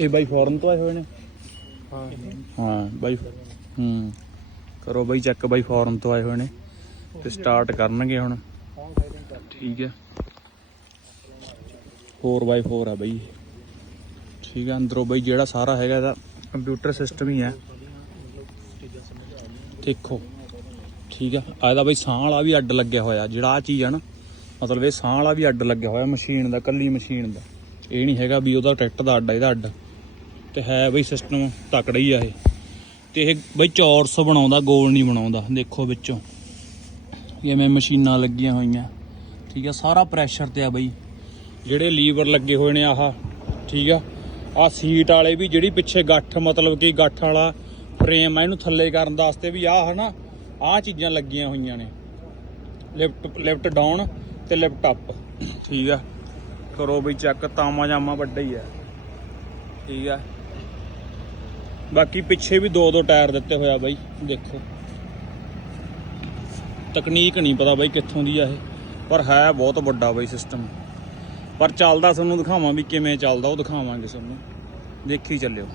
ਇਹ ਬਾਈ ਫੋਰਨ ਤੋਂ ਆਏ ਹੋਏ ਨੇ? ਹਾਂ। ਹਾਂ ਬਾਈ ਹੂੰ। ਕਰੋ ਬਾਈ ਚੈੱਕ ਬਾਈ ਫੋਰਨ ਤੋਂ ਆਏ ਹੋਏ ਨੇ ਤੇ ਸਟਾਰਟ ਕਰਨਗੇ ਹੁਣ। ਠੀਕ ਹੈ। 4x4 ਆ ਬਾਈ। ਠੀਕ ਹੈ ਅੰਦਰੋਂ ਬਾਈ ਜਿਹੜਾ ਸਾਰਾ ਹੈਗਾ ਇਹਦਾ ਕੰਪਿਊਟਰ ਸਿਸਟਮ ਹੀ ਹੈ। ਦੇਖੋ। ਠੀਕ ਆ ਇਹਦਾ ਬਾਈ ਸਾਹ ਵਾਲਾ ਵੀ ਅੱਡ ਲੱਗਿਆ ਹੋਇਆ ਜਿਹੜਾ ਆ ਚੀਜ਼ ਆ ਨਾ ਮਤਲਬ ਇਹ ਸਾਹ ਵਾਲਾ ਵੀ ਅੱਡ ਲੱਗਿਆ ਹੋਇਆ ਮਸ਼ੀਨ ਦਾ ਕੱਲੀ ਮਸ਼ੀਨ ਦਾ। ਇਹ ਨਹੀਂ ਹੈਗਾ ਵੀ ਉਹਦਾ ਟਰੈਕਟਰ ਦਾ ਅੱਡ ਆ, ਇਹਦਾ ਅੱਡ। ਤੇ ਹੈ ਬਈ ਸਿਸਟਮ ਤਕੜਾ ਹੀ ਆ ਇਹ। ਤੇ ਇਹ ਬਈ ਚੌਰਸ ਬਣਾਉਂਦਾ, ਗੋਲ ਨਹੀਂ ਬਣਾਉਂਦਾ। ਦੇਖੋ ਵਿੱਚੋਂ ਜਿਵੇਂ ਮਸ਼ੀਨਾਂ ਲੱਗੀਆਂ ਹੋਈਆਂ। ਠੀਕ ਆ, ਸਾਰਾ ਪ੍ਰੈਸ਼ਰ ਤੇ ਆ ਬਈ। ਜਿਹੜੇ ਲੀਵਰ ਲੱਗੇ ਹੋਏ ਨੇ ਆਹ, ਠੀਕ ਆ। ਆ ਸੀਟ ਵਾਲੇ ਵੀ ਜਿਹੜੀ ਪਿੱਛੇ ਗੱਠ, ਮਤਲਬ ਕਿ ਗੱਠ ਵਾਲਾ ਫਰੇਮ ਆ, ਇਹਨੂੰ ਥੱਲੇ ਕਰਨ ਵਾਸਤੇ ਵੀ ਆਹ ਹਨਾ, ਆਹ ਚੀਜ਼ਾਂ ਲੱਗੀਆਂ ਹੋਈਆਂ ਨੇ। ਲਿਫਟ ਲਿਫਟ ਡਾਊਨ ਤੇ ਲਿਫਟ ਅਪ ਠੀਕ ਆ। ਕਰੋ ਬਈ ਚੈੱਕ ਤਾਮਾ ਜਾਮਾ ਵੱਡਾ ਹੀ ਆ। ਠੀਕ ਆ। ਬਾਕੀ ਪਿੱਛੇ ਵੀ ਦੋ ਦੋ ਟਾਇਰ ਦਿੱਤੇ ਹੋਇਆ ਬਾਈ, ਦੇਖੋ। ਤਕਨੀਕ ਨਹੀਂ ਪਤਾ ਬਾਈ ਕਿੱਥੋਂ ਦੀ ਆ ਇਹ, ਪਰ ਹੈ ਬਹੁਤ ਵੱਡਾ ਬਾਈ ਸਿਸਟਮ ਪਰ ਚੱਲਦਾ ਤੁਹਾਨੂੰ ਦਿਖਾਵਾਂ ਵੀ ਕਿਵੇਂ ਚੱਲਦਾ, ਉਹ ਦਿਖਾਵਾਂਗੇ ਤੁਹਾਨੂੰ। ਦੇਖੀ ਚੱਲਿਓ।